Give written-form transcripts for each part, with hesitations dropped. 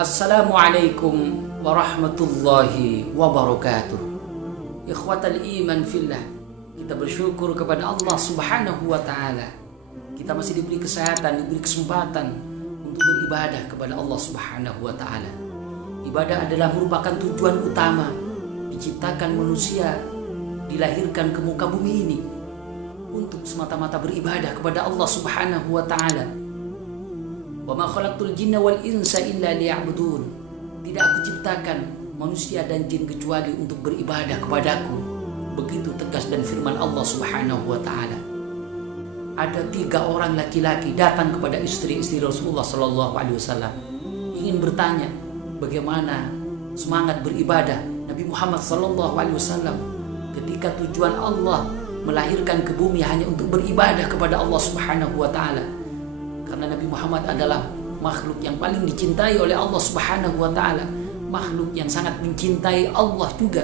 Assalamualaikum warahmatullahi wabarakatuh. Ikhwatal iman fillah, kita bersyukur kepada Allah subhanahu wa ta'ala. Kita masih diberi kesehatan, diberi kesempatan untuk beribadah kepada Allah subhanahu wa ta'ala. Ibadah adalah merupakan tujuan utama diciptakan manusia, dilahirkan ke muka bumi ini untuk semata-mata beribadah kepada Allah subhanahu wa ta'ala. Wa ma khalaqtul jinna wal insa illa liya'budun. Tidak aku ciptakan manusia dan jin kecuali untuk beribadah kepadaku. Begitu tegas dan firman Allah subhanahu wa ta'ala. Ada 3 orang laki-laki datang kepada istri-istri Rasulullah sallallahu alaihi wasallam, ingin bertanya bagaimana semangat beribadah Nabi Muhammad sallallahu alaihi wasallam ketika tujuan Allah melahirkan ke bumi hanya untuk beribadah kepada Allah subhanahu wa ta'ala. Karena Nabi Muhammad adalah makhluk yang paling dicintai oleh Allah subhanahu wa ta'ala, makhluk yang sangat mencintai Allah juga.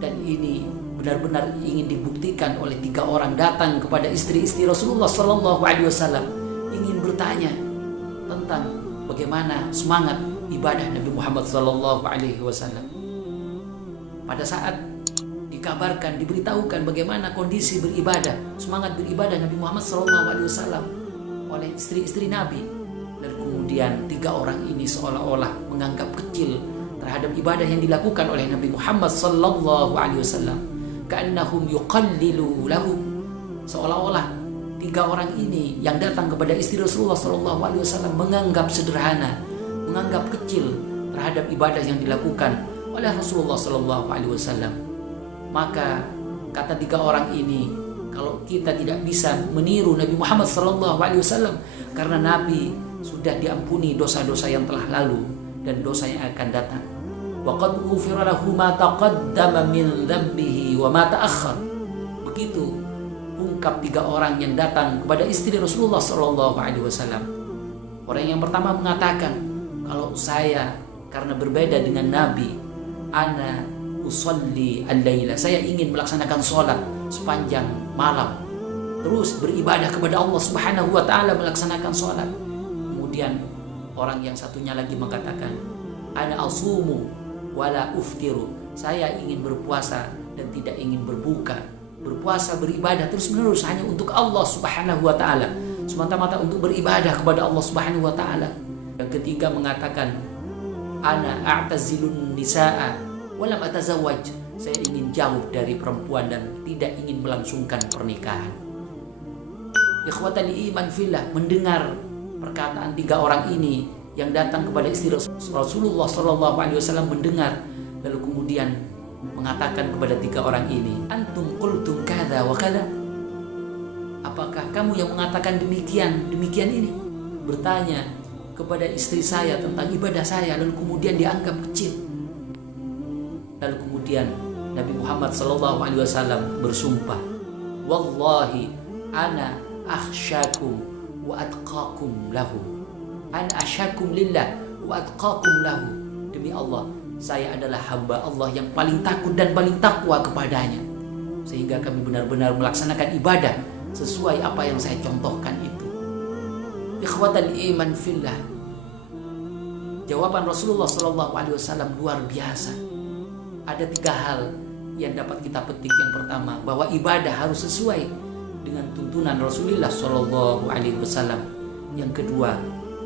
Dan ini benar-benar ingin dibuktikan oleh 3 orang datang kepada istri-istri Rasulullah sallallahu alaihi wasallam, ingin bertanya tentang bagaimana semangat ibadah Nabi Muhammad sallallahu alaihi wasallam. Pada saat dikabarkan, diberitahukan bagaimana kondisi beribadah, semangat beribadah Nabi Muhammad sallallahu alaihi wasallam oleh istri-istri Nabi, dan kemudian 3 orang ini seolah-olah menganggap kecil terhadap ibadah yang dilakukan oleh Nabi Muhammad sallallahu alaihi wasallam. Ka'annahum yuqallilu lahum, seolah-olah 3 orang ini yang datang kepada istri Rasulullah sallallahu alaihi wasallam menganggap sederhana, menganggap kecil terhadap ibadah yang dilakukan oleh Rasulullah sallallahu alaihi wasallam. Maka kata 3 orang ini, kalau kita tidak bisa meniru Nabi Muhammad sallallahu alaihi wasallam, karena Nabi sudah diampuni dosa-dosa yang telah lalu dan dosa yang akan datang. Wa qad ghufira lahu ma taqaddama min dhanbihi wa ma ta'akhkhar. Begitu ungkap 3 orang yang datang kepada istri Rasulullah sallallahu alaihi wasallam. Orang yang pertama mengatakan, kalau saya karena berbeda dengan Nabi, ana usolli al-laila, saya ingin melaksanakan sholat sepanjang malam, terus beribadah kepada Allah subhanahu wa ta'ala, melaksanakan sholat. Kemudian orang yang satunya lagi mengatakan, ana asumu wala uftiru, saya ingin berpuasa dan tidak ingin berbuka. Berpuasa, beribadah terus menerus hanya untuk Allah subhanahu wa ta'ala, semata-mata untuk beribadah kepada Allah subhanahu wa ta'ala. Yang ketiga mengatakan, ana a'tazilun nisa'a walam atazawwaj, saya ingin jauh dari perempuan dan tidak ingin melangsungkan pernikahan. Ikhwatal iman fillah, mendengar perkataan 3 orang ini yang datang kepada istri Rasulullah sallallahu alaihi wasallam, mendengar lalu kemudian mengatakan kepada 3 orang ini, antum qultum kadza wa kadza, apakah kamu yang mengatakan demikian ini? Bertanya kepada istri saya tentang ibadah saya, lalu kemudian dianggap kecil. Lalu kemudian Nabi Muhammad sallallahu alaihi wasallam bersumpah, wallahi ana akhsyakum wa atqakum lahu, ana akhsyakum lillah wa atqakum lahu. Demi Allah, saya adalah hamba Allah yang paling takut dan paling takwa kepadanya, sehingga kami benar-benar melaksanakan ibadah sesuai apa yang saya contohkan itu. Ikhwatal iman fillah, jawaban Rasulullah sallallahu alaihi wasallam luar biasa. Ada 3 hal yang dapat kita petik. Yang pertama, bahwa ibadah harus sesuai dengan tuntunan Rasulullah sallallahu alaihi wasallam. Yang kedua,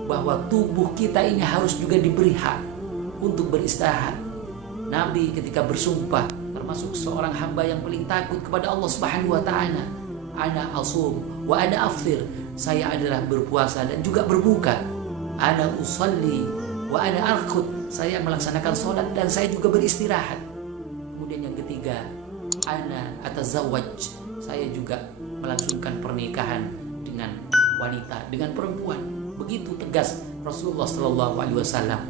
bahwa tubuh kita ini harus juga diberi hak untuk beristirahat. Nabi ketika bersumpah, termasuk seorang hamba yang paling takut kepada Allah subhanahu wa ta'ala, ana asum wa ana aftir, saya adalah berpuasa dan juga berbuka. Ana usalli wa ana arqud, saya melaksanakan sholat dan saya juga beristirahat. Kemudian yang ketiga, ana atazawwaj, saya juga melangsungkan pernikahan dengan wanita, dengan perempuan. Begitu tegas Rasulullah sallallahu alaihi wasallam.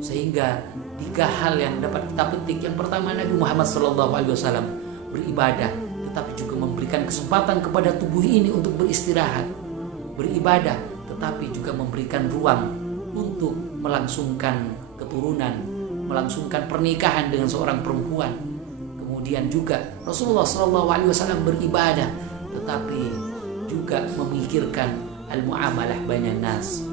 Sehingga 3 hal yang dapat kita petik. Yang pertama, Nabi Muhammad sallallahu alaihi wasallam beribadah tetapi juga memberikan kesempatan kepada tubuh ini untuk beristirahat. Beribadah tetapi juga memberikan ruang untuk melangsungkan keturunan, melangsungkan pernikahan dengan seorang perempuan. Kemudian juga Rasulullah SAW beribadah tetapi juga memikirkan al-muamalah bainan nas,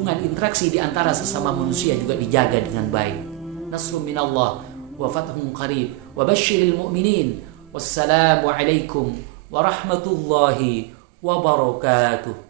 hubungan interaksi di antara sesama manusia juga dijaga dengan baik. Nasrun minallah wa fathun qarib wa basyiril mu'minin. Wassalamu alaikum warahmatullahi wabarakatuh.